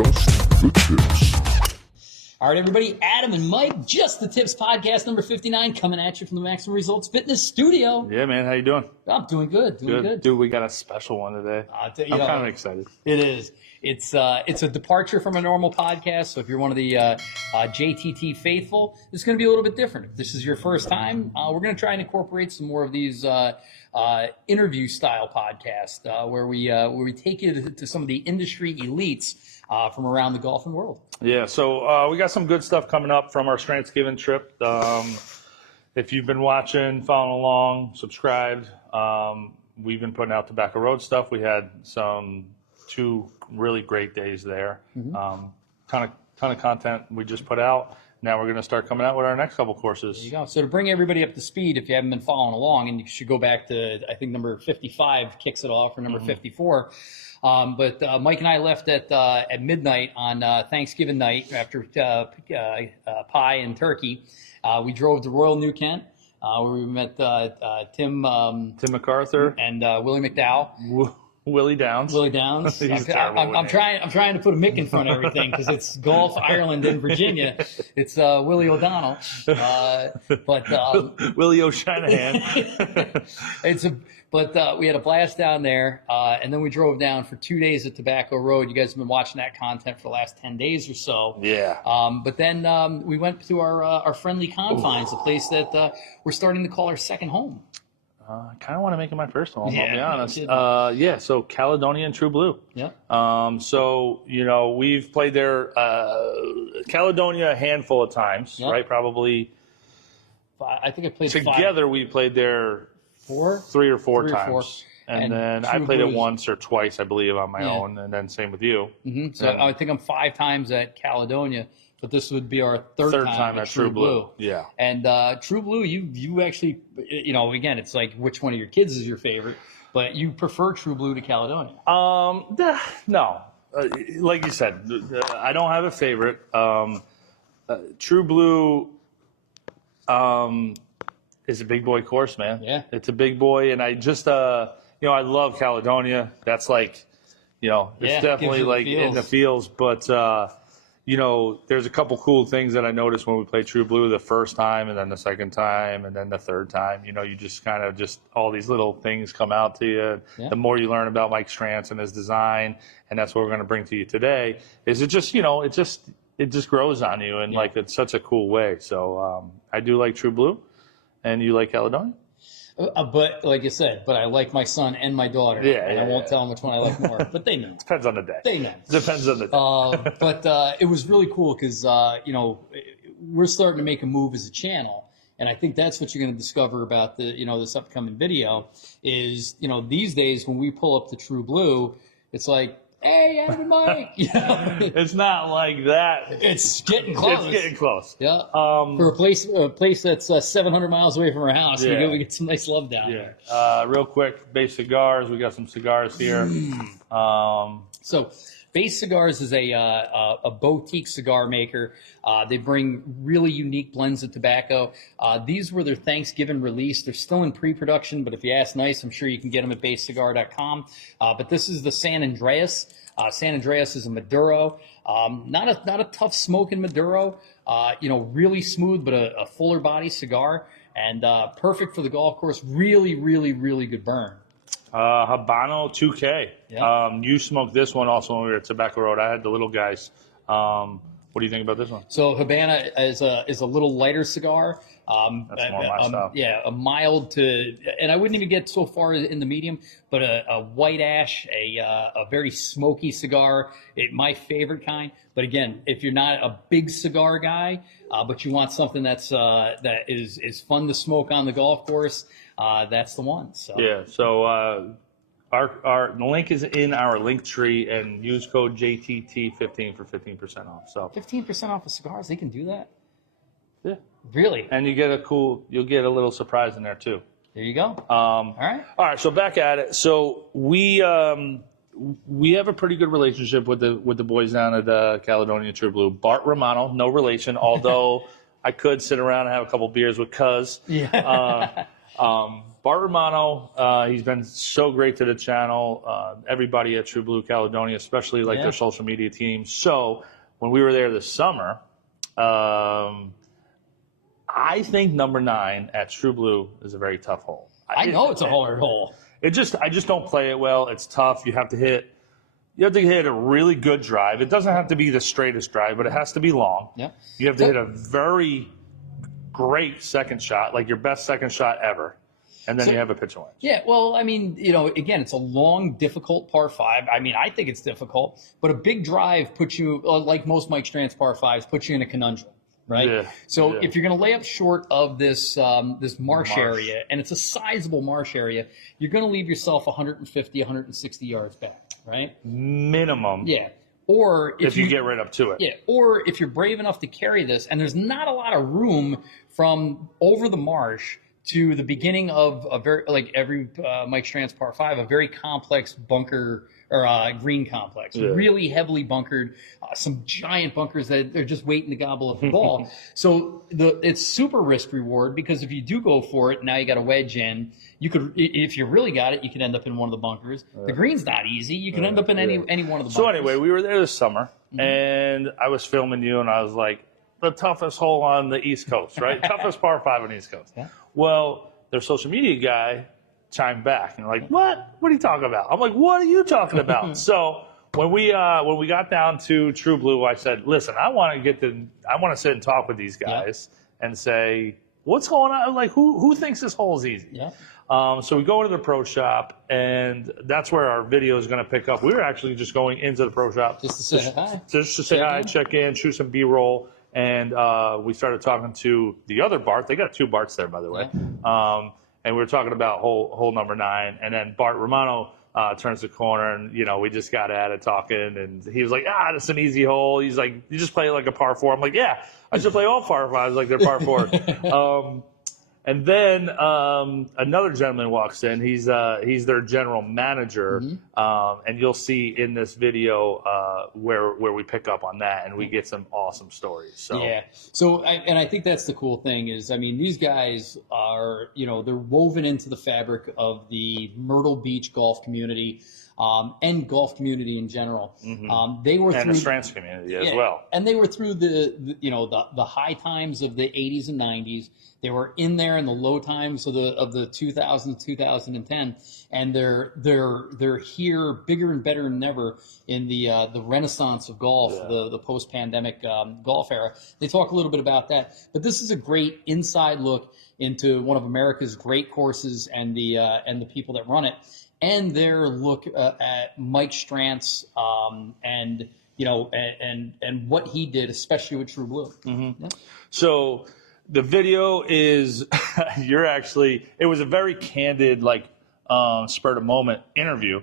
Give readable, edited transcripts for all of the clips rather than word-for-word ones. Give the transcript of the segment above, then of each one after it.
All right, everybody, Adam and Mike, Just the Tips podcast number 59, coming at you from the Maximum Results Fitness studio. Yeah, man, how you doing? I'm doing good, good. Dude, we got a special one today. I'm kind of excited. It is. It's a departure from a normal podcast, so if you're one of the JTT faithful, it's going to be a little bit different. If this is your first time, we're going to try and incorporate some more of these interview-style podcasts where we take you to some of the industry elites from around the golfing world. Yeah, so we got some good stuff coming up from our Thanksgiving trip. If you've been watching, following along, subscribed, we've been putting out Tobacco Road stuff. We had two really great days there. Ton of content we just put out. Now we're going to start coming out with our next couple courses. There you go. So to bring everybody up to speed, if you haven't been following along, and you should go back to, I think, number 55 kicks it off, or number 54. But Mike and I left at midnight on Thanksgiving night after pie and turkey. We drove to Royal New Kent, where we met Tim MacArthur and Willie McDowell. Willie Downs. Willie Downs. I'm trying to put a Mick in front of everything because it's Golf Ireland in Virginia. It's Willie O'Donnell, but Willie O'Shanahan. But we had a blast down there, and then we drove down for 2 days at Tobacco Road. You guys have been watching that content for the last 10 days or so. Yeah. But then we went to our friendly confines, a place that we're starting to call our second home. I kind of want to make it my first home, Yeah, I'll be honest. So Caledonia and True Blue. Yeah. So, we've played there, Caledonia a handful of times, right? Probably. I think I played together. We played there three or four times. And then I played it once or twice, I believe, on my own. And then same with you. Mm-hmm. So I think I'm 5 times at Caledonia. But this would be our third time at True Blue. Yeah. And True Blue, you actually, again, it's like which one of your kids is your favorite, but you prefer True Blue to Caledonia. No. Like you said, I don't have a favorite. True Blue is a big boy course, man. Yeah. It's a big boy, and I just, I love Caledonia. That's like, it's definitely like in the feels, but there's a couple cool things that I noticed when we played True Blue the first time, and then the second time, and then the third time. You just kind of all these little things come out to you. Yeah. The more you learn about Mike Strantz and his design, and that's what we're going to bring to you today, is it just, it just grows on you, and like it's such a cool way. So I do like True Blue, and you like Caledonia? But like you said, I like my son and my daughter. I won't tell them which one I like more, but they know. Depends on the day. They know. Depends on the day. But it was really cool because, we're starting to make a move as a channel. And I think that's what you're going to discover about this upcoming video is, these days when we pull up the True Blue, it's like, hey, Adam and Mike. It's not like that. It's getting close. It's getting close. Yeah. For a place that's 700 miles away from our house, we get some nice love down here. Real quick, Base Cigars. We got some cigars here. So Base Cigars is a boutique cigar maker. They bring really unique blends of tobacco. These were their Thanksgiving release. They're still in pre-production, but if you ask nice, I'm sure you can get them at basecigar.com. But this is the San Andreas. San Andreas is a Maduro. Not a tough smoking Maduro. Really smooth, but a fuller body cigar. And perfect for the golf course. Really, really, really good burn. Habano 2K. Yeah. You smoked this one also when we were at Tobacco Road. I had the little guys. What do you think about this one? So Habana is a little lighter cigar. That's more my style. Yeah, a mild to, and I wouldn't even get so far in the medium, but a white ash, a very smoky cigar, my favorite kind. But again, if you're not a big cigar guy, but you want something that is fun to smoke on the golf course, that's the one. So. Yeah. So the link is in our link tree, and use code JTT15 for 15% off. So 15% off of cigars, they can do that. Yeah. Really? And you'll get a little surprise in there too. There you go. All right. So back at it. So we have a pretty good relationship with the boys down at Caledonia True Blue. Bart Romano, no relation, although I could sit around and have a couple beers with Cuz. Yeah. Bart Bart Romano, he's been so great to the channel. Everybody at True Blue Caledonia, especially like their social media team. So when we were there this summer, I think number 9 at True Blue is a very tough hole. I know it's a hard hole. I just don't play it well. It's tough. You have to hit a really good drive. It doesn't have to be the straightest drive, but it has to be long. Yeah. You have to hit a very great second shot, like your best second shot ever. And then you have a pitch and wedge. Yeah, well, I mean, again, it's a long, difficult par 5. I mean, I think it's difficult, but a big drive puts you, like most Mike Strantz par 5s, puts you in a conundrum, right? Yeah. So if you're going to lay up short of this this marsh area, and it's a sizable marsh area, you're going to leave yourself 150, 160 yards back, right? Minimum. Yeah. Or if you get right up to it. Yeah. Or if you're brave enough to carry this, and there's not a lot of room from over the marsh to the beginning of a very, like every Mike Strantz par 5, a very complex bunker or green complex, really heavily bunkered, some giant bunkers that they're just waiting to gobble up the ball. So it's super risk reward, because if you do go for it, now you got a wedge in. You could, if you really got it, you could end up in one of the bunkers. The green's not easy. You can end up in any one of the bunkers. So anyway, we were there this summer, and I was filming you, and I was like, the toughest hole on the East Coast, right? Toughest par 5 on the East Coast. Yeah. Well, their social media guy chimed back and like, what? What are you talking about? I'm like, what are you talking about? So when we got down to True Blue, I said, listen, I want to sit and talk with these guys and say, what's going on? Like, who thinks this hole is easy? Yeah. So we go into the pro shop, and that's where our video is going to pick up. We were actually just going into the pro shop just to say hi, check in, shoot some B-roll. And we started talking to the other Bart. They got 2 Barts there, by the way. Yeah. And we were talking about hole number 9. And then Bart Romano turns the corner, and, we just got at it talking. And he was like, that's an easy hole. He's like, you just play like a par 4. I'm like, yeah, I should play all par 5s like they're par 4. And then another gentleman walks in. He's their general manager, and you'll see in this video where we pick up on that, and we get some awesome stories. So yeah. So I think that's the cool thing is, I mean, these guys are, they're woven into the fabric of the Myrtle Beach golf community. And golf community in general. They were through the Strantz community as well. And they were through the high times of the 80s and 90s. They were in there in the low times of the 2000s, 2010, and they're here bigger and better than ever in the renaissance of golf, the post-pandemic golf era. They talk a little bit about that, but this is a great inside look into one of America's great courses and the people that run it. And their look at Mike Strantz and what he did, especially with True Blue. Yeah. So the video is it was a very candid, like spur of the moment interview.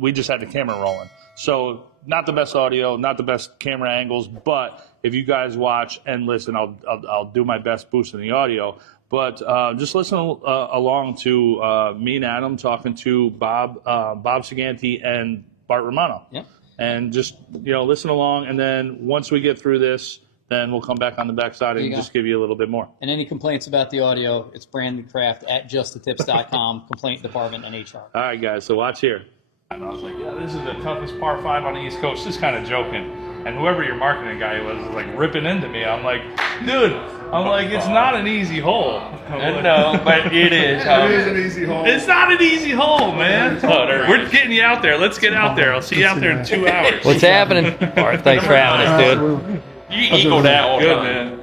We just had the camera rolling, so not the best audio, not the best camera angles, but if you guys watch and listen, I'll do my best boosting the audio. But just listen along to me and Adam talking to Bob Saganti and Bart Romano. Yeah. And just, listen along. And then once we get through this, then we'll come back on the backside and just give you a little bit more. And any complaints about the audio, it's Brandon Kraft at justthetips.com, complaint department and HR. All right, guys. So watch here. And I was like, this is the toughest par 5 on the East Coast. Just kind of joking. And whoever your marketing guy was like ripping into me. I'm like, dude. It's not an easy hole. No, but it is. It is an easy hole. It's not an easy hole, man. We're getting you out there. Let's get out there. I'll see you out there in 2 hours. What's happening? Thanks for having us, dude. You equal that all good, man.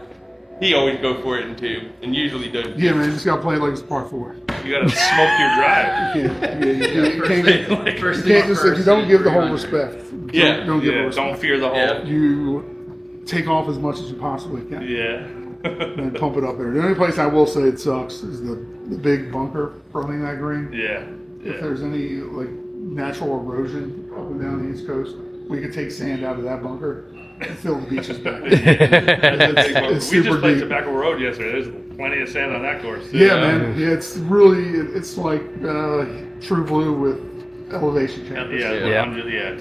He always go for it in 2, and usually does. Yeah, man, you just gotta play it like it's par 4. You gotta smoke your drive. You can't just, if you don't give the hole respect. Don't give it respect. Don't fear the hole. You take off as much as you possibly can. Yeah. And pump it up there. The only place I will say it sucks is the big bunker fronting that green. Yeah. If there's any natural erosion up and down the East Coast, we could take sand out of that bunker and fill the beaches back. It's we super just played deep. Tobacco Road yesterday. There's plenty of sand on that course too. Yeah, man. Yeah, it's like True Blue with elevation changes.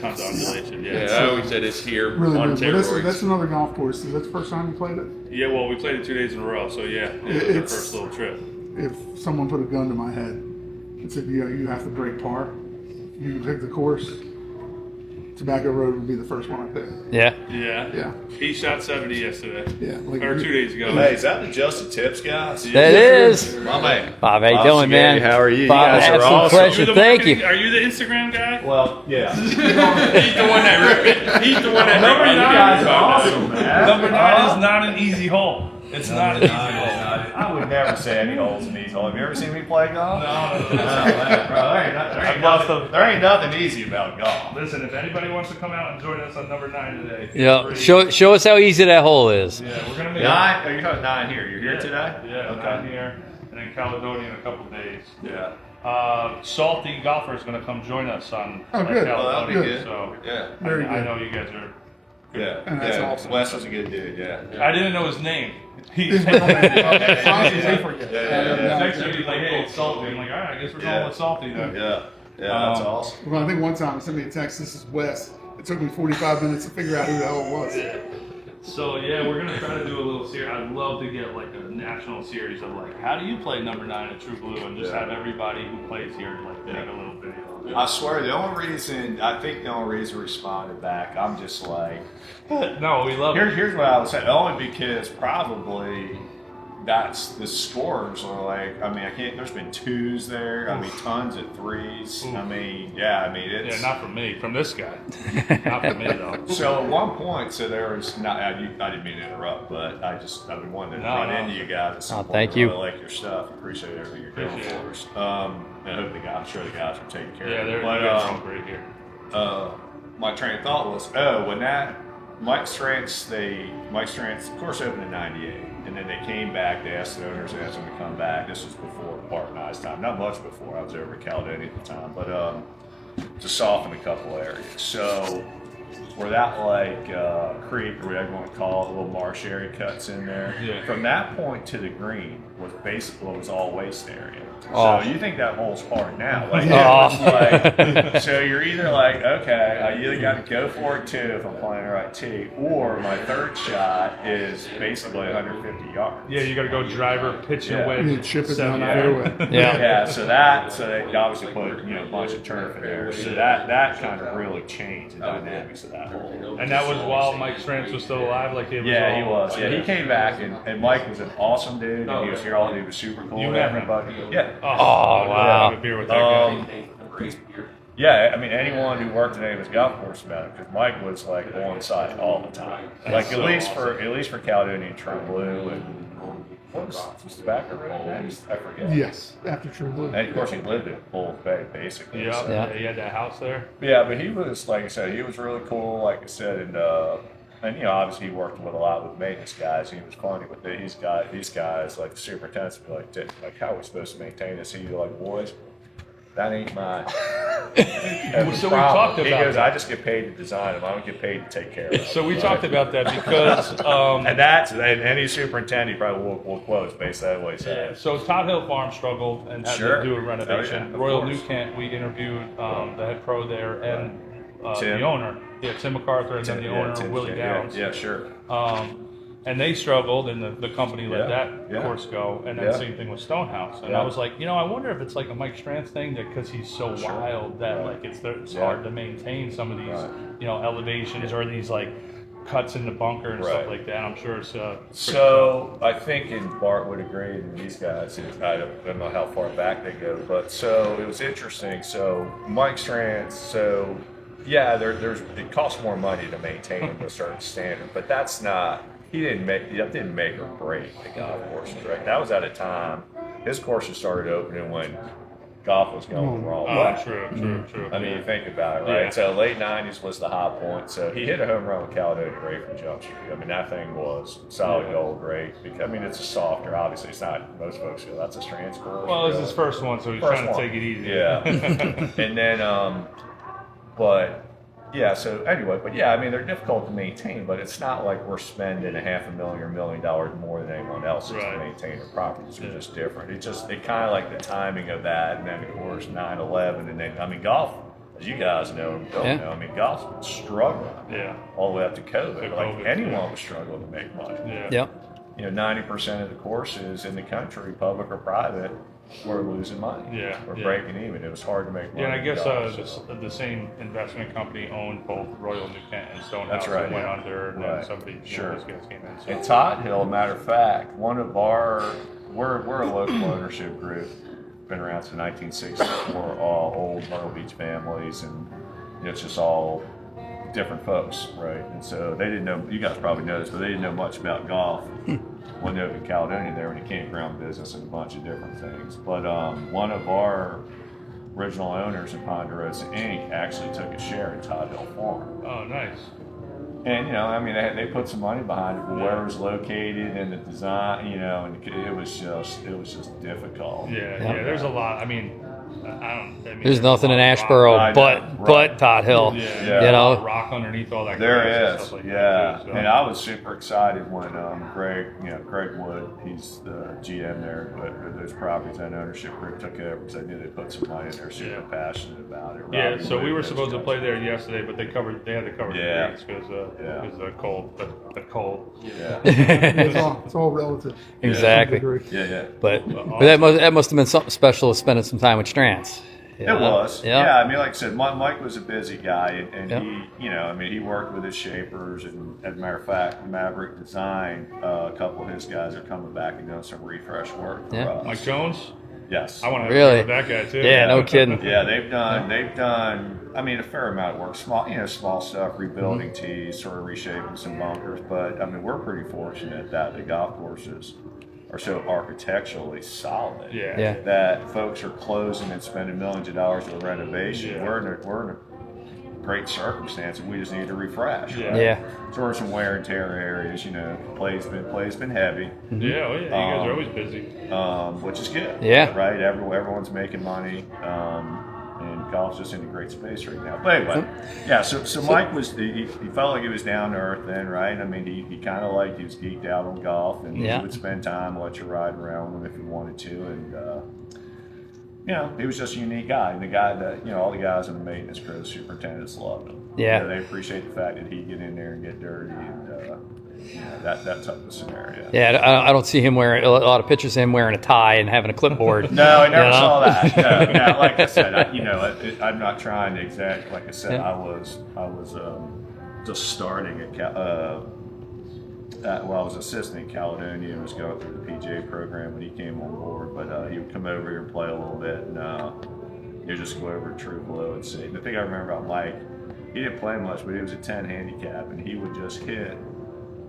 Tons of undulation. I always said it's here Really on good. But steroids. that's another golf course. Is that the first time you played it? Yeah, well, we played it 2 days in a row, so it's our first little trip. if someone put a gun to my head and said, you have to break par, you can pick the course, Tobacco Road would be the first one I pick. Yeah. Yeah. He shot 70 yesterday. Yeah. Like, Or 2 days ago. Hey, is that the Justin Tips guy? That is. My man. Bob, how you Bob doing, man? Spaghetti, how are you? Bob, You guys are absolute awesome. pleasure. Thank you. Are you the Instagram guy? Well, yeah. He's the one that ripped it. He's the one that Number ripped it. 9 is awesome, man. Number 9 is not an easy hole. It's not an easy hole. I would never say any holes in these holes. Have you ever seen me play golf? No. Bro, there ain't nothing easy about golf. Listen, if anybody wants to come out and join us on number 9 today, Yeah. Show us how easy that hole is. Yeah, we're gonna make 9? Oh, you're talking 9 here. You're here today? Yeah, Okay. 9 here, and then Caledonia in a couple days. Yeah. Salty Golfer is going to come join us on Oh, good. Caledonia. Well, that'll be good. So Yeah. Very I good. know you guys are. Yeah. And that's yeah. awesome. Wes is a good dude, yeah. I didn't know his name. His middle name. Honestly, they forget. Next year he's like, hey, it's Salty. I'm like, all right, I guess we're going with Salty then. Yeah. Yeah, that's awesome. Well, I think one time he sent me a text, this is Wes. It took me 45 minutes to figure out who the hell it was. So yeah, we're gonna try to do a little series. I'd love to get like a national series of like, how do you play number 9 at True Blue, and just have everybody who plays here like make a little video. I swear, the only reason we responded back, I'm just like, No, we love it. here's what I would say. Only because probably that's the scores are like. I mean, there's been 2s there. I mean, tons of 3s. I mean, it's. Yeah, not from me. From this guy. Not from me though. So at one point, there was not. I didn't mean to interrupt, but I've been wanting to run into you guys at some point. Thank you. I like your stuff. Appreciate everything you're doing for us. And I hope I'm sure the guys are taking care Yeah, of it. they're But, doing great here. my train of thought was, when that Mike Strantz, of course, opened in '98, and then they came back. They asked the owners, asked them to come back. This was before Bart and I's time, not much before. I was over at Caledonia at the time, but to soften a couple areas. So where that creek, or whatever you want to call it, little marsh area cuts in there. Yeah. From that point to the green was basically all waste area. Oh. So you think that hole's hard now? So you're either like, okay, I either got to go for it too if I'm playing the right tee, or my third shot is basically 150 yards. Yeah, you got to go driver, pitch and wedge. You chip it down the 70. fairway. Yeah. So they obviously put a bunch of turf in there. So that kind of really changed the dynamics of that hole. And that was while Mike Strantz was still alive. Like it was Yeah, he all- was. Yeah, he came back, and Mike was an awesome dude. And he was here all day. He was super cool. You met him? Everybody. Yeah. Oh, wow. I'd have a beer with that guy. Yeah, I mean, anyone who worked in any of his golf course about it, because Mike was like on site all the time. Like at least for Caledonia and True Blue, and what was Tobacco Road? I forget. Yes, after True Blue. And of course, he lived in Bull Bay, basically. Yeah, so- Yeah. he had that house there. Yeah, but he was, like I said, he was really cool, like I said, and obviously he worked with a lot with maintenance guys. He was funny with these guys, like the superintendents, would be like, how are we supposed to maintain this? He'd be like, boys, that ain't mine. So we talked He about goes, that. I just get paid to design them. I don't get paid to take care of them. So we talked about that because And any superintendent probably will quote basically what he said. so Todd Hill Farm struggled and had Sure. to do a renovation. Oh, yeah, of Royal course. New Kent, we interviewed the head pro there and Tim. the owner. Yeah, Tim MacArthur, and then the owner, Willie Downs. Yeah, sure. And they struggled, and the company let Yeah, that yeah. course go. And then Yeah. same thing with Stonehouse. And Yeah. I was like, I wonder if it's like a Mike Strantz thing, that because he's so Sure. wild that Right. like it's Yeah. hard to maintain some of these Right. elevations or these like cuts in the bunker and stuff Right. like that. I'm sure it's pretty So I think, and Bart would agree, and these guys, I don't know how far back they go, but so it was interesting. So Mike Strantz, yeah, it costs more money to maintain them to a certain standard, but that's not. That didn't make or break the golf courses, right? That was at a time his courses started opening when golf was going the wrong way. True. I mean, you think about it, right? Yeah. So late '90s was the high point. So he hit a home run with Caledonia right from Jump Street. I mean, that thing was solid gold, great. I mean, it's a softer. Obviously, it's not. Most folks feel that's a Strantz course. Well, it was his first one, so he's First trying to one. take it easy. Yeah. And then, but yeah. So anyway, but yeah, I mean, they're difficult to maintain, but it's not like we're spending $500,000 or $1 million more than anyone else is Right. to maintain their properties. They're just different. It kind of like the timing of that, and then of course 9/11, and then I mean golf. As you guys know, I mean, golf's been struggling Yeah. all the way up to COVID. To Like COVID, anyone yeah. was struggling to make money. Yeah. Yep. 90% of the courses in the country, public or private, were losing money. Yeah, We're yeah. breaking even. It was hard to make money. Yeah, and I guess in golf, the same investment company owned both Royal New Kent and Stonehouse. That's right, That went yeah. under, and Right. then somebody, Sure. those guys came in. So. And Todd Hill, matter of fact, we're a local ownership group. Been around since 1964. All old Myrtle Beach families, and it's just all different folks, right? And so they didn't know. You guys probably know this, but they didn't know much about golf. When they opened Caledonia, there when it campground business and a bunch of different things. But one of our original owners in Ponderosa Inc. actually took a share in Todd Hill Farm. Oh, nice. And they put some money behind it, but where it was located and the design, and it was just difficult. Yeah. There's a lot. I mean, There's nothing in Ashboro but Todd Hill. Yeah. You know, rock underneath all that. There grass and is, stuff like yeah. that too, so. And I was super excited when Craig Wood, he's the GM there, but those properties and ownership group took over because I knew they put some money in there, super passionate about it. Yeah, Robbie so we Wood, were those supposed to guys. play there yesterday, but they had to cover Yeah. the greens because the cold. The cold. Yeah, It's all relative. exactly. yeah. But that must have been something special spending some time with Strantz. It was. Yeah. Yeah, I mean, like I said, Mike was a busy guy, and he, he worked with his shapers, and as a matter of fact, Maverick Design, a couple of his guys are coming back and doing some refresh work for us. Mike Jones. Yes. I want to Really? with that guy too. Yeah, no kidding. Yeah, they've done. I mean, a fair amount of work. Small stuff, rebuilding tees, sort of reshaping some bunkers. But I mean, we're pretty fortunate that the golf courses are so architecturally solid. Yeah. That folks are closing and spending millions of dollars on renovation. Yeah. We're in a great circumstance, and we just need to refresh. Yeah. Right? Yeah. So there's some wear and tear areas. Play's been heavy. Yeah, you guys are always busy. Which is good. Yeah. Right. Everyone's making money. And golf's just in a great space right now. But anyway, yeah. So Mike he felt like he was down to earth then, right? I mean, he kind of he was geeked out on golf, and he would spend time, let you ride around with him if he wanted to, and he was just a unique guy, and the guy that all the guys in the maintenance crew, the superintendents loved him. Yeah. They appreciate the fact that he'd get in there and get dirty and. That type of scenario. Yeah, I don't see him wearing a lot of pictures of him wearing a tie and having a clipboard. No, I never saw that. No, like I said, I'm not trying to exact. Like I said, I was just starting at I was assisting at Caledonia and was going through the PGA program when he came on board. But he would come over here and play a little bit, and just go over to True Blue and see. The thing I remember about Mike, he didn't play much, but he was a 10 handicap, and he would just hit.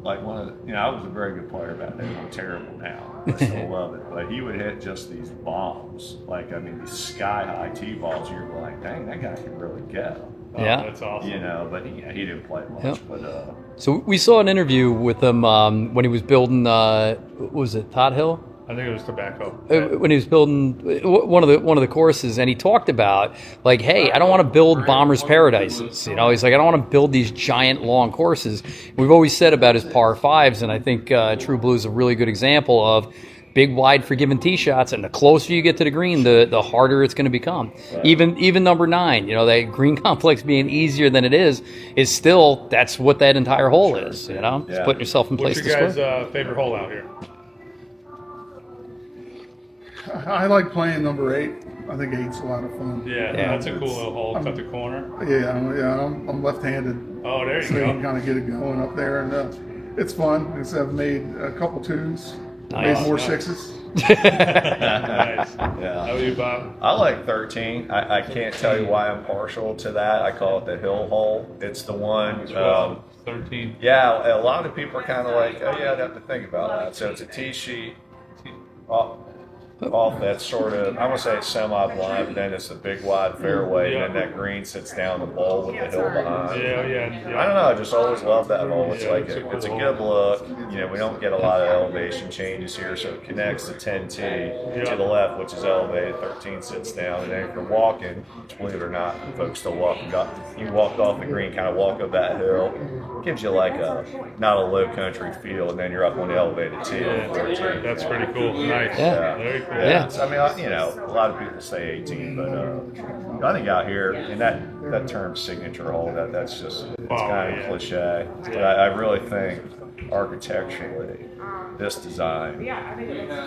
Like one of the, I was a very good player back then. I'm terrible now. I still love it. But he would hit just these bombs. These sky high tee balls. You're like, dang, that guy can really get them. Yeah. That's awesome. But he didn't play much. Yep. But So we saw an interview with him when he was building. Was it Todd Hill? I think it was tobacco. When he was building one of the courses, and he talked about hey, I don't want to build Bombers Paradises. He's like, I don't want to build these giant long courses. We've always said about his par fives, and I think True Blue is a really good example of big, wide, forgiving tee shots, and the closer you get to the green, the harder it's going to become. Right. Even number 9, that green complex being easier than it is still that's what that entire hole is. Just putting yourself in place. What's your guys' favorite hole out here? I like playing number 8. I think 8's a lot of fun. Yeah, that's a cool little hole. Cut the corner. I'm left-handed. Oh, there you so go. you can kind of get it going up there, and it's fun. I've made a couple 2s, made more 6s. Nice. Yeah. How about you, Bob? I like 13. I can't tell you why I'm partial to that. I call it the hill hole. It's the one. 13. Yeah, a lot of people are kind of like, oh yeah, I'd have to think about that. So it's a tee sheet. Off that sort of, I want to say it's semi-blind, but then it's the big wide fairway, and then that green sits down the bowl with the hill behind. Yeah. I don't know, I just always love that hole. It's Yeah, it's a good look. We don't get a lot of elevation changes here, so it connects the 10T to the left, which is elevated. 13 sits down, and then if you're walking, believe it or not, folks still walking up. You walk off the green, kind of walk up that hill. Gives you like not a low country feel, and then you're up on the elevated tee. Yeah, that's pretty cool. Nice. Yeah. Very cool. Yeah. I mean, a lot of people say 18, but I think out here in that that term signature hole, that's just it's Oh, kind of yeah. cliche. But I really think architecturally, this design,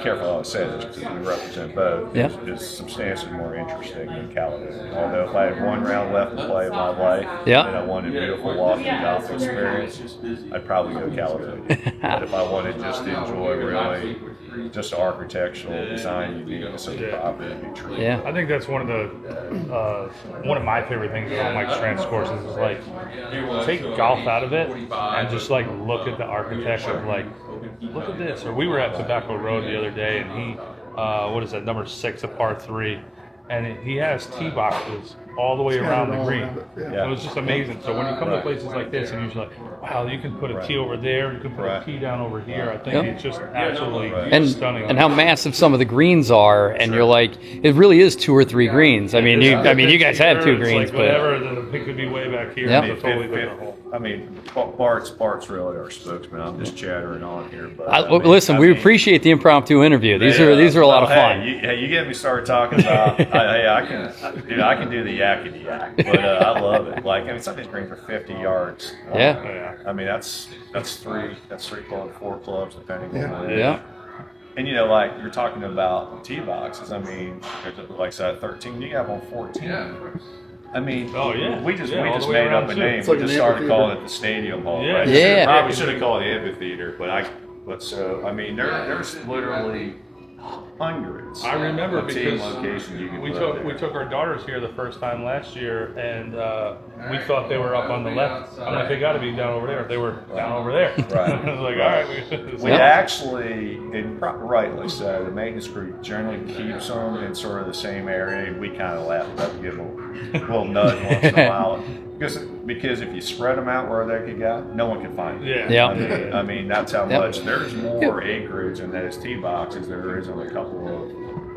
careful how I say this because we represent both, Yeah. is substantially more interesting than Caledonia. Although if I had one round left to play in my life Yeah. and I wanted a beautiful walking golf experience, I'd probably go Caledonia. But if I wanted just to enjoy really just the architectural design uniqueness of the property, it'd be true. Yeah. I think that's one of my favorite things about Mike Strantz courses is like take golf out of it and just like look at the architecture of like look at this. Or we were at Tobacco Road the other day and he what is that, number 6, a par 3, and he has tee boxes all the way around the green. Yeah. It was just amazing. So when you come to places like this and you're just like, wow, you can put a tee over there, you can put a tee down over here. I think it's just absolutely stunning. And how massive some of the greens are, and you're like, it really is 2 or 3 greens. I mean, you guys have 2 greens, like whatever, it could be way back here. Yeah. It's a totally different hole. I mean, Bart's really our spokesman. I'm just chattering on here, but listen, we appreciate the impromptu interview. These are a lot of fun. You get me started talking about. I can do the yakety yak, but I love it. Like, I mean, something's green for 50 yards. Yeah. I mean, that's 3 clubs, 4 clubs, depending on the Yeah. And you know, like you're talking about tee boxes. I mean, like I said, 13. You have on 14. I mean, we just all the way made around up a too. name. It's We like just an started amphitheater. calling it the stadium hall. Yeah. Right? Yeah. Probably should have called it amphitheater, but so I mean, there's literally hundreds. I remember of team because locations you can we put up took there. we took our daughters here the first time last year, and we thought they were up on the left. I'm like, they got to be down over there. They were down over there. Right. I was like, all right. We actually, and rightly so, the maintenance group generally keeps them in sort of the same area, and we kind of laugh about it, give them a little nudge once in a while. Because if you spread them out where they could go, no one can find them. Yeah. I mean, that's how Yep. much. There's more acreage in those tee boxes than there is in a couple of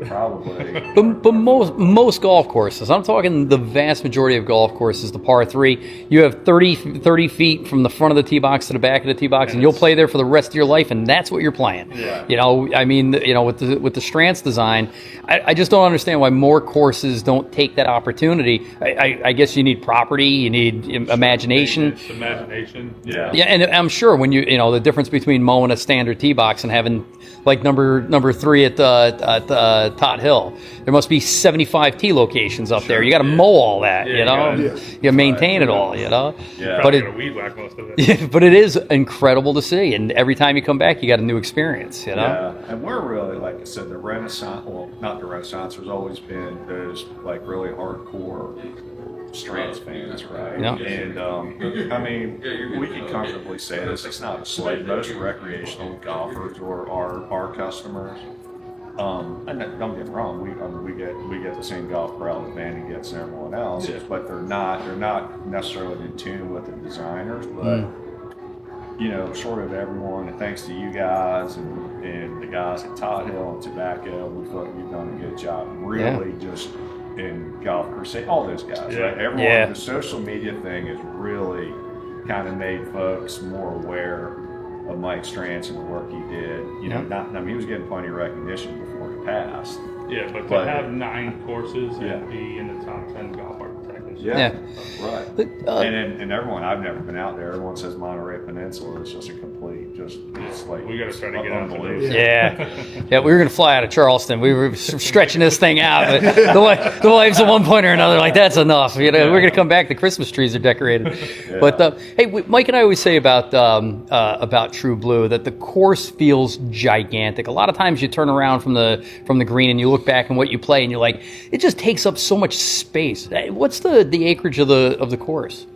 probably. But most golf courses, I'm talking the vast majority of golf courses, the par 3, you have 30 feet from the front of the tee box to the back of the tee box, and you'll play there for the rest of your life, and that's what you're playing. Yeah. You know, I mean, you know, with the Strantz design, I just don't understand why more courses don't take that opportunity. I guess you need property, you need imagination. It's imagination. Yeah. Yeah, and I'm sure when you know the difference between mowing a standard tee box and having like number 3 at Tot Hill, there must be 75 tee locations up there. You got to mow all that, you know. You maintain it all, you know. Yeah. But Probably gonna weed whack most of it. yeah, but it is incredible to see, and every time you come back, you got a new experience, you know. Yeah, and we're really, like I said, the Renaissance. Well, not the Renaissance. There's always been those like really hardcore Strantz fans, right? Yeah. And I mean, we can comfortably say this. It's not a slate. Most recreational golfers or our customers. And don't get me wrong, we get the same golf crowd that Vandy gets and everyone else, but they're not necessarily in tune with the designers, but. You know, sort of everyone, and thanks to you guys and the guys at Tot Hill and Tobacco, we feel like we've done a good job. Really, just in Golf Crusade, all those guys, right? Everyone, the social media thing has really kind of made folks more aware of Mike Strantz and the work he did. You know, I mean, he was getting plenty of recognition before he passed. Yeah, but to have 9 courses and be in the top 10 golf architects. Yeah. Right. And everyone, I've never been out there. Everyone says Monterey Peninsula. It's just a complete, it's like We got to try to get out to unbelievable. those. Yeah, we were gonna fly out of Charleston. We were stretching this thing out, but the wives at one point or another like that's enough. You know, we're gonna come back. The Christmas trees are decorated. But hey, Mike and I always say about True Blue that the course feels gigantic. A lot of times you turn around from the green and you look back and what you play and you're like, it just takes up so much space. What's the acreage of the course?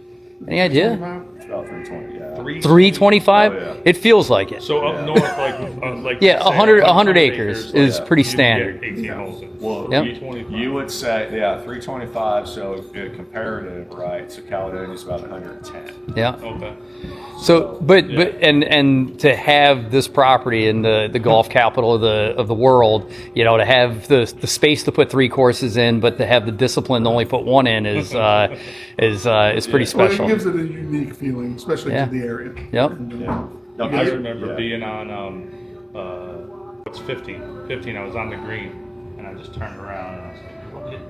Any idea? It's about 320, yeah. 325? Oh, yeah. It feels like it. So up north, like Yeah, say 100 acres is pretty you can standard. get 18 holes in. Well, Yep. 325. you would say, 325, so comparative, right? So Caledonia's about 110. Yeah. Okay. So, but and to have this property in the golf capital of the world, you know, to have the space to put 3 courses in, but to have the discipline to only put 1 in is pretty Well, special. it gives it a unique feeling, especially Yeah. to the area. Yep. And, I remember being on what's 15. 15. I was on the green, and I just turned around and I was like,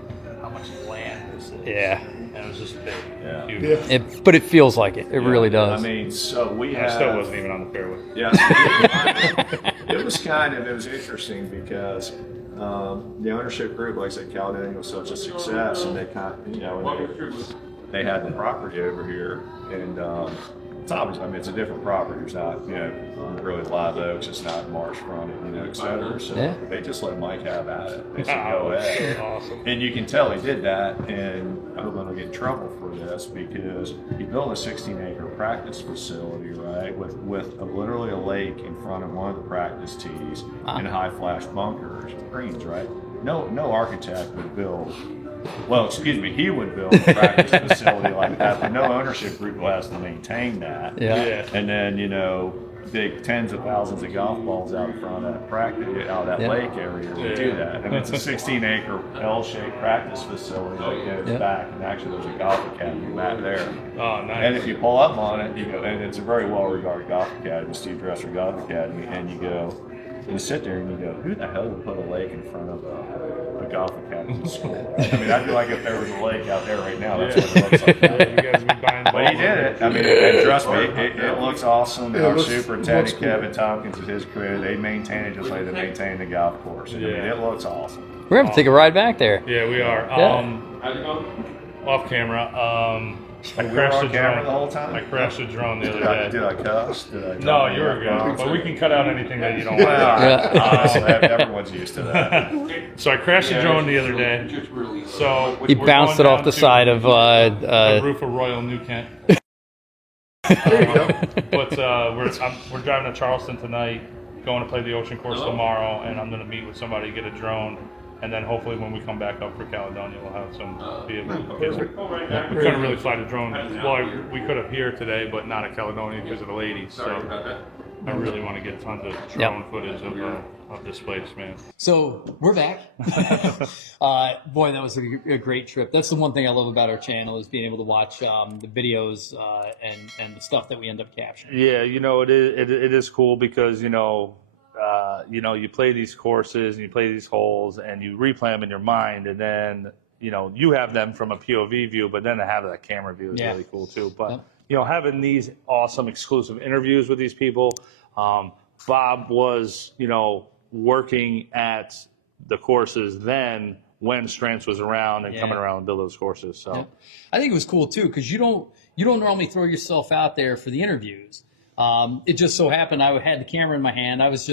how much land this is. Yeah. And it was just big. Yeah. Huge. But it feels like it. It really does. I mean, so we I have. still wasn't even on the fairway. Yeah, it was interesting because the ownership group, like I said, Caledonia was such a success, and they kind of, you know, they had the property over here, and it's obviously, I mean, it's a different property. It's not, you know, really live oaks. It's not marsh fronted, you know, et cetera. So they just let Mike have at it. They said, go ahead. So awesome. And you can tell he did that, and I hope I don't get in trouble for this, because he built a 16-acre practice facility, right, with literally a lake in front of one of the practice tees and high flash bunkers, greens, right? No architect would build. Well, excuse me, he would build a practice facility like that, but no ownership group has to maintain that. Yeah. And then, you know, dig tens of thousands of golf balls out in front of that practice, out of that lake area to do that. And it's a 16-acre L-shaped practice facility that goes back, and actually there's a golf academy back there. Oh, nice. And if you pull up on it, you go, and it's a very well-regarded golf academy, Steve Dresser Golf Academy, and you go, you sit there and you go, who the hell would put a lake in front of a golf academy school? Right? I mean, I feel like if there was a lake out there right now, that's what it looks like. You guys be buying But he did it. I mean, and trust me, it looks awesome. And our looks superintendent, cool. Kevin Tompkins, is his crew. They maintain it just like they maintain the golf course. And, I mean, it looks awesome. We're going to take a ride back there. Yeah, we are. Off camera. I We were crashed on the camera drone. the whole time? I crashed the drone the other Did day. I cuss? Did I No, you were good. But we can cut out anything that you don't want. Everyone's used to that. So I crashed the drone the other day. So He we're bounced going it off down the to side of the roof of Royal New Kent. But we're driving to Charleston tonight, going to play the Ocean Course tomorrow, and I'm going to meet with somebody, get a drone, and then hopefully when we come back up for Caledonia, we'll have some vehicles. We couldn't really fly the drone. Well, we could have here today, but not at Caledonia because of the ladies. So I really want to get tons of drone footage of this place, man. So we're back. Boy, that was a great trip. That's the one thing I love about our channel, is being able to watch the videos and the stuff that we end up capturing. Yeah, you know, it is cool because, you know, you play these courses and you play these holes and you replay them in your mind, and then, you know, you have them from a POV view, but then to have that camera view is really cool too. But, you know, having these awesome exclusive interviews with these people, Bob was, you know, working at the courses then when Strantz was around and coming around and build those courses. So I think it was cool too, because you don't normally throw yourself out there for the interviews. It just so happened I had the camera in my hand. I was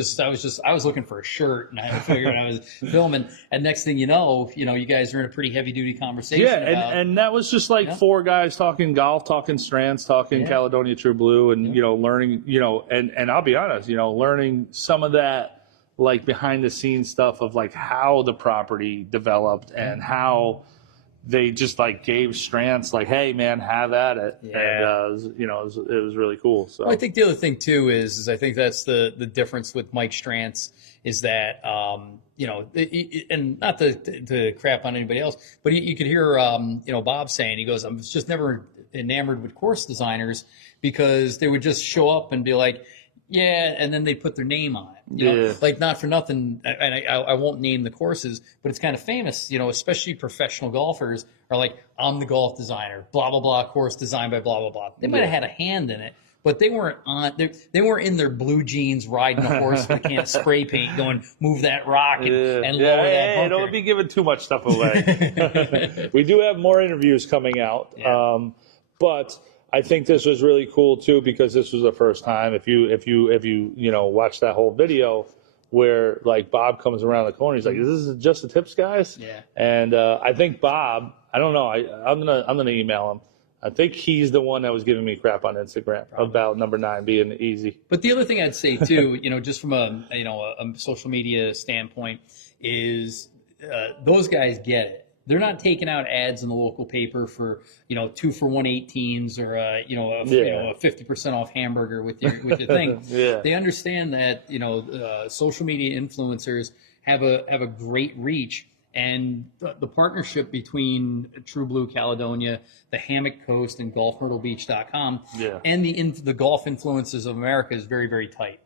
looking for a shirt, and I figured I was filming. And next thing you know, you guys are in a pretty heavy duty conversation. Yeah, and that was just like four guys talking golf, talking Strantz, talking Caledonia True Blue, and you know, learning, you know, and I'll be honest, you know, learning some of that like behind the scenes stuff of like how the property developed and how they just like gave Strantz like, hey man, have at it. And you know, it was really cool. So well, I think the other thing too is I think that's the difference with Mike Strantz is that you know, and not to crap on anybody else, but you could hear you know, Bob saying, he goes, I'm just never enamored with course designers because they would just show up and be like, yeah, and then they put their name on it. You know, like not for nothing, and I won't name the courses, but it's kind of famous, you know, especially professional golfers are like, I'm the golf designer, blah, blah, blah, course designed by blah, blah, blah. They might have had a hand in it, but they weren't they weren't in their blue jeans riding a horse with a can of spray paint going, move that rock and lower that bunker. Don't be giving too much stuff away. We do have more interviews coming out, but I think this was really cool too because this was the first time. If you know, watch that whole video where like Bob comes around the corner, he's like, "Is this just the tips, guys?" Yeah. And I think Bob, I don't know, I'm gonna email him. I think he's the one that was giving me crap on Instagram about number 9 being easy. But the other thing I'd say too, you know, just from a social media standpoint, is those guys get it. They're not taking out ads in the local paper for, you know, 2-for-1 18s or a 50% off hamburger with your thing. They understand that, you know, social media influencers have a great reach, and the partnership between True Blue Caledonia, the Hammock Coast, and GolfMyrtleBeach.com and the golf influences of America is very, very tight.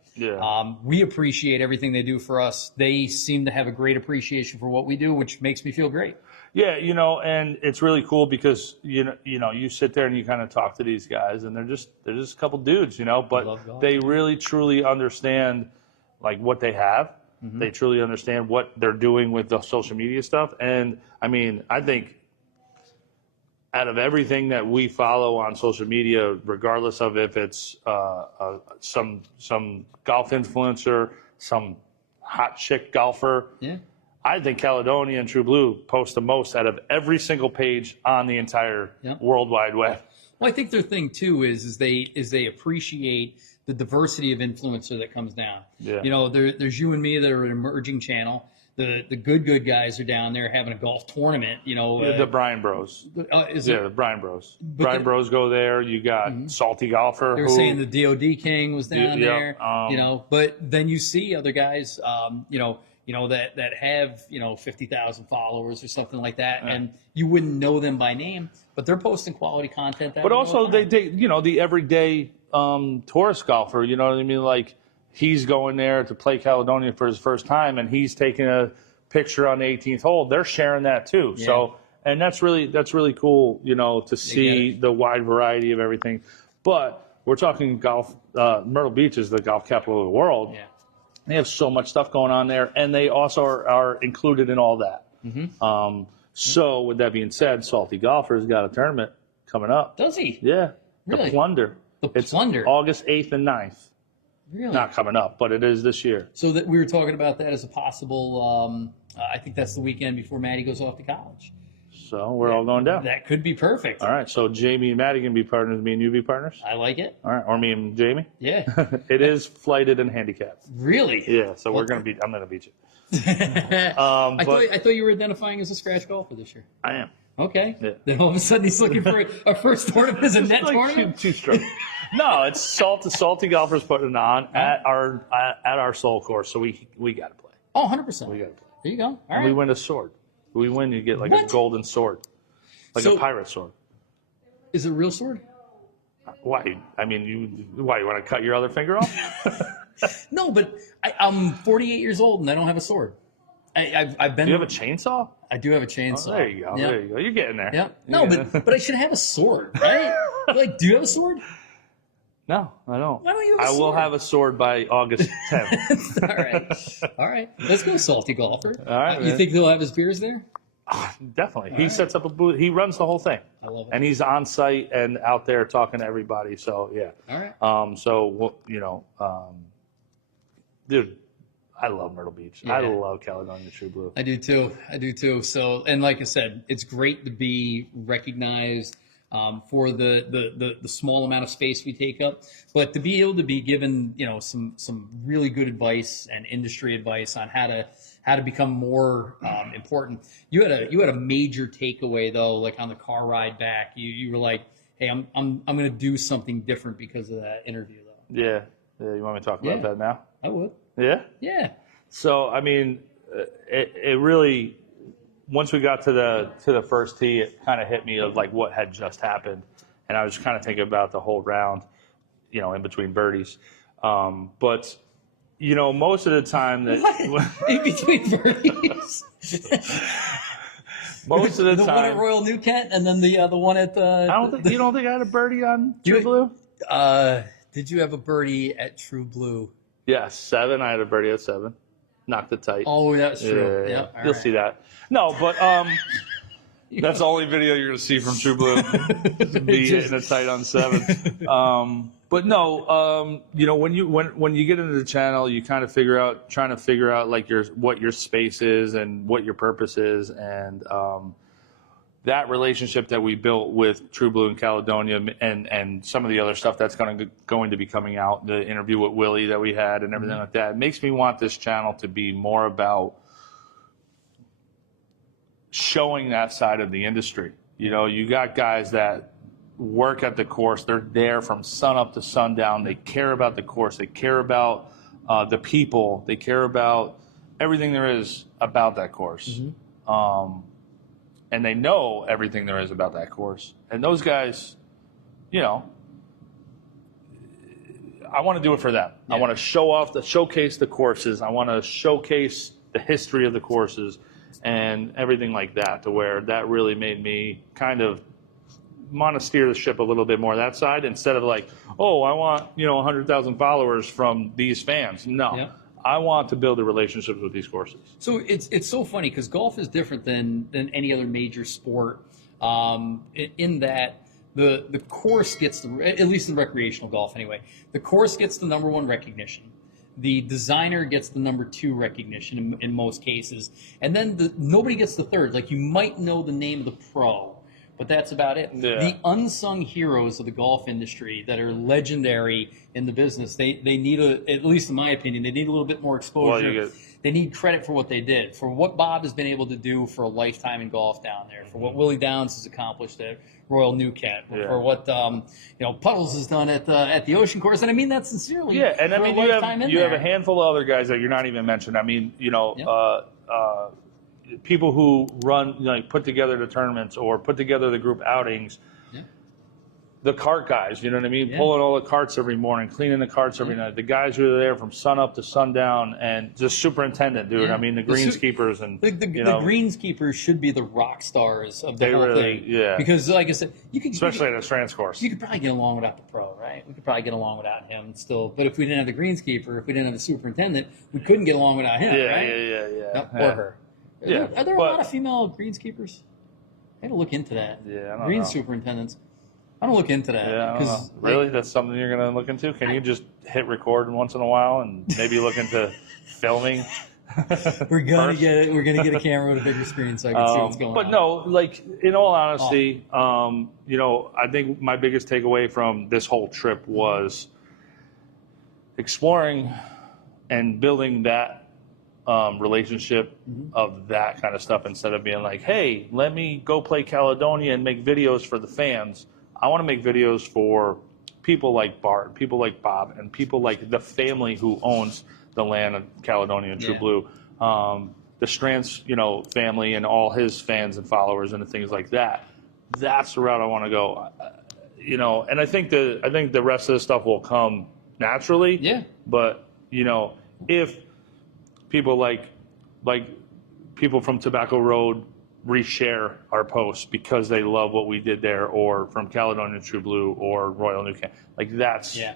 We appreciate everything they do for us. They seem to have a great appreciation for what we do, which makes me feel great. Yeah, and it's really cool because you sit there and you kind of talk to these guys, and they're just a couple dudes, but they really truly understand like what they have. Mm-hmm. They truly understand what they're doing with the social media stuff, and I mean, I think out of everything that we follow on social media, regardless of if it's some golf influencer, some hot chick golfer. Yeah. I think Caledonia and True Blue post the most out of every single page on the entire World Wide Web. Well, I think their thing too is they appreciate the diversity of influencer that comes down. Yeah. There's you and me that are an emerging channel. The good guys are down there having a golf tournament. The Brian Bros. The Brian Bros. Brian Bros go there. You got Salty Golfer. They were saying the DOD King was down there. But then you see other guys. That have 50,000 followers or something like that, and you wouldn't know them by name, but they're posting quality content. But also they the everyday tourist golfer. You know what I mean? Like he's going there to play Caledonia for his first time, and he's taking a picture on the 18th hole. They're sharing that too. Yeah. So and that's really cool. To see the wide variety of everything. But we're talking golf. Myrtle Beach is the golf capital of the world. Yeah. They have so much stuff going on there, and they also are included in all that. Mm-hmm. So, with that being said, Salty Golfer's got a tournament coming up. Does he? Yeah. Really? The Plunder. It's August 8th and 9th. Really? Not coming up, but it is this year. So that we were talking about that as a possible, I think that's the weekend before Maddie goes off to college. So we're all going down. That could be perfect. All right. So Jamie and Maddie can be partners. Me and you be partners. I like it. All right. Or me and Jamie. Yeah. It is flighted and handicapped. Really? Yeah. So I'm gonna beat you. I thought you were identifying as a scratch golfer this year. I am. Okay. Yeah. Then all of a sudden he's looking for a first tournament as a net tournament. Two strokes. No, it's Salty Golfers putting it on at our Soul course. So we got to play. Oh, 100%. We got to play. There you go. All right. We win a sword. We win, you get like a golden sword, like a pirate sword. Is it a real sword? Why? I mean, you want to cut your other finger off? No, but I'm 48 years old and I don't have a sword. I've been. Do you have a chainsaw? I do have a chainsaw. Oh, there you go. Yep. There you go. You're getting there. Yeah. No, but I should have a sword, right? Like, do you have a sword? No, I don't. Why don't you have a sword? I will have a sword by August 10th. All right. Let's go, Salty Golfer. All right. You think he'll have his beers there? Definitely. He sets up a booth. He runs the whole thing. I love it. And he's on site and out there talking to everybody. So, yeah. All right. Dude, I love Myrtle Beach. Yeah. I love Caledonia True Blue. I do too. So, and like I said, it's great to be recognized for the small amount of space we take up, but to be able to be given some really good advice and industry advice on how to become more important. You had a major takeaway though, like on the car ride back. You were like, hey, I'm going to do something different because of that interview though. Yeah. You want me to talk about that now? I would. Yeah. Yeah. So I mean, it really. Once we got to the first tee, it kind of hit me of like what had just happened, and I was kind of thinking about the whole round, in between birdies. But most of the time that in between birdies, most of the time, one at Royal New Kent, and then the one at I don't think you don't think I had a birdie on True Blue. Did you have a birdie at True Blue? Yeah, 7. I had a birdie at 7. Knocked it tight. Oh, that's true. Yeah. You'll see that. No, but that's the only video you're going to see from True Blue. Me hitting it tight on 7. But no, when you get into the channel, you kind of trying to figure out like what your space is and what your purpose is, and that relationship that we built with True Blue and Caledonia and some of the other stuff that's going to be coming out, the interview with Willie that we had and everything like that, it makes me want this channel to be more about showing that side of the industry. You got guys that work at the course. They're there from sun up to sundown. They care about the course. They care about the people. They care about everything there is about that course. Mm-hmm. And they know everything there is about that course. And those guys, I want to do it for them. Yeah. I want to showcase the courses. I want to showcase the history of the courses. and everything like that, to where that really made me kind of want to steer the ship a little bit more that side, instead of like, oh, I want 100,000 followers from these fans. No. Yep. I want to build the relationships with these courses. So it's so funny because golf is different than any other major sport, in that the course gets at least in recreational golf anyway, the course gets the number one recognition. The designer gets the number two recognition in most cases, and then nobody gets the third. Like, you might know the name of the pro, but that's about it. Yeah. The unsung heroes of the golf industry that are legendary in the business, they need at least in my opinion, they need a little bit more exposure. Well, they need credit for what they did, for what Bob has been able to do for a lifetime in golf down there, for what Willie Downs has accomplished at Royal Newcat, for what Puddles has done at the Ocean Course, and I mean that sincerely. Yeah, and I for a mean lifetime you in have a there. handful of other guys that you're not even mentioned. I mean, people who run, put together the tournaments or put together the group outings. Yeah. The cart guys, you know what I mean? Yeah. Pulling all the carts every morning, cleaning the carts every night. The guys who are there from sun up to sundown, and just superintendent, dude. Yeah. I mean, the greenskeepers and the greenskeepers should be the rock stars of the They whole really- thing. yeah. Because, like I said, especially at a Strantz course. you could probably get along without the pro, right? We could probably get along without him still. But if we didn't have the greenskeeper, if we didn't have the superintendent, we couldn't get along without him, right? Yeah. Or her. Yeah, Are there a but- lot of female greenskeepers? I gotta look into that. Yeah, I don't Green know. superintendents. I don't look into that. Yeah, I don't know. 'cause, Really? That's something you're going to look into? Can you just hit record once in a while and maybe look into filming? we're gonna first? get it. We're gonna get a camera with a bigger screen so I can see what's going But on. no, like, in all honesty, I think my biggest takeaway from this whole trip was exploring and building that relationship of that kind of stuff, instead of being like, hey, let me go play Caledonia and make videos for the fans. I want to make videos for people like Bart, people like Bob, and people like the family who owns the land of Caledonia and True Yeah. Blue. The Strantz, family and all his fans and followers and things like that. That's the route I want to go. And I think the rest of the stuff will come naturally. Yeah. But if people like people from Tobacco Road reshare our posts because they love what we did there, or from Caledonia True Blue or Royal Newcat,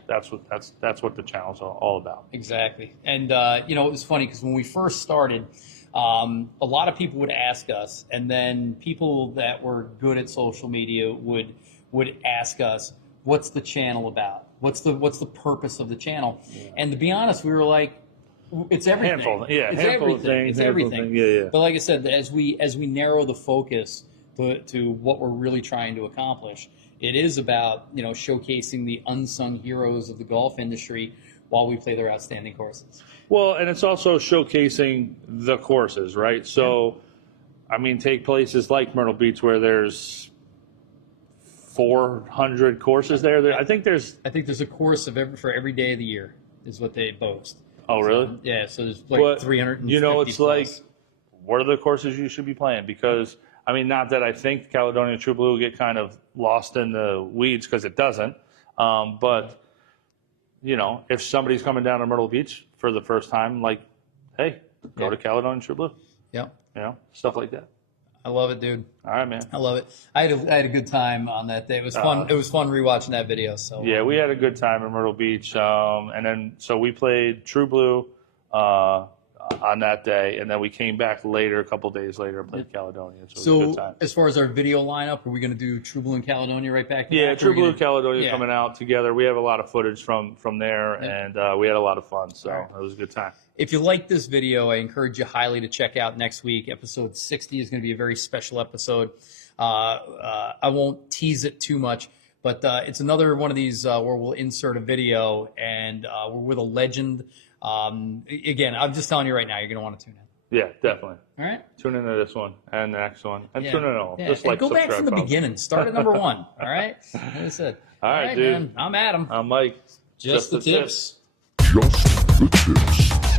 that's what the channel's all about. Exactly. And, it was funny because when we first started, a lot of people would ask us, and then people that were good at social media would ask us, what's the channel about? What's the purpose of the channel? Yeah. And to be honest, we were like, it's everything. Handful of things. It's everything. Yeah. But like I said, as we narrow the focus to what we're really trying to accomplish, it is about showcasing the unsung heroes of the golf industry while we play their outstanding courses. Well, and it's also showcasing the courses, right? So, I mean, take places like Myrtle Beach where there's 400 courses there. I think there's a course for every day of the year is what they boast. Oh, really? So, yeah, so there's like 350 it's plus. like, what are the courses you should be playing? Because, I mean, not that I think Caledonia True Blue will get kind of lost in the weeds, because it doesn't. But, if somebody's coming down to Myrtle Beach for the first time, like, hey, go to Caledonia True Blue. Yeah. Stuff like that. I love it, dude. All right, man. I love it. I had a good time on that day. It was fun. It was fun rewatching that video. So yeah, we had a good time in Myrtle Beach, and then so we played True Blue on that day, and then we came back later, a couple days later, and played Caledonia. So it was a good time. As far as our video lineup, are we going to do True Blue and Caledonia right back? Yeah, True Blue and Caledonia Caledonia coming out together. We have a lot of footage from there, and we had a lot of fun. So it was a good time. If you like this video, I encourage you highly to check out next week. Episode 60 is going to be a very special episode. I won't tease it too much, but it's another one of these where we'll insert a video, and we're with a legend. Again, I'm just telling you right now, you're going to want to tune in. Yeah, definitely. All right? Tune into this one and the next one. And tune in all. Yeah. Just And go back from the subscribe, beginning. Start at number 1. All right? Like I said. All right, dude. Man. I'm Adam. I'm Mike. Just the tips. Just the tips.